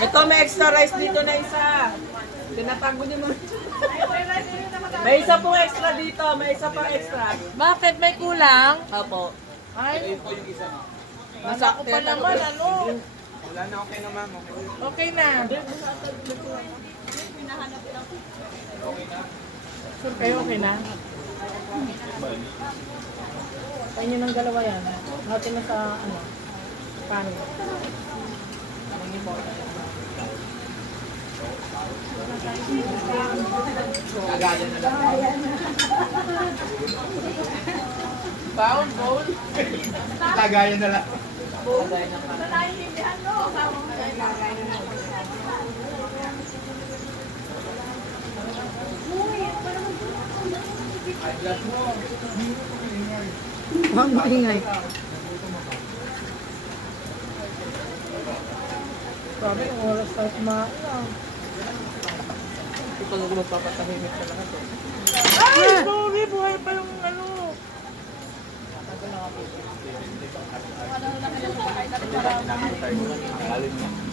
Ito, may extra rice dito na isa. Tinatago niyo mo. May isa pong extra dito. May isa pang extra. Bakit may kulang? Opo. Ay, Ito yung isa na. nasa ko pa naman, ano? Wala na, okay na ma'am. Okay na. Sure kayo, okay na? Tayo nyo ng dalawa yan. Natin na sa, ano, paano? Kagaya na lang. Bowl, bowl. Kagaya na lang. Ang maingay. Sabi, ang oras tayo kumain ah. Ito nung magpapatahimik sa lahat. Ay, sorry, buhay pa yung ano. Alin mo?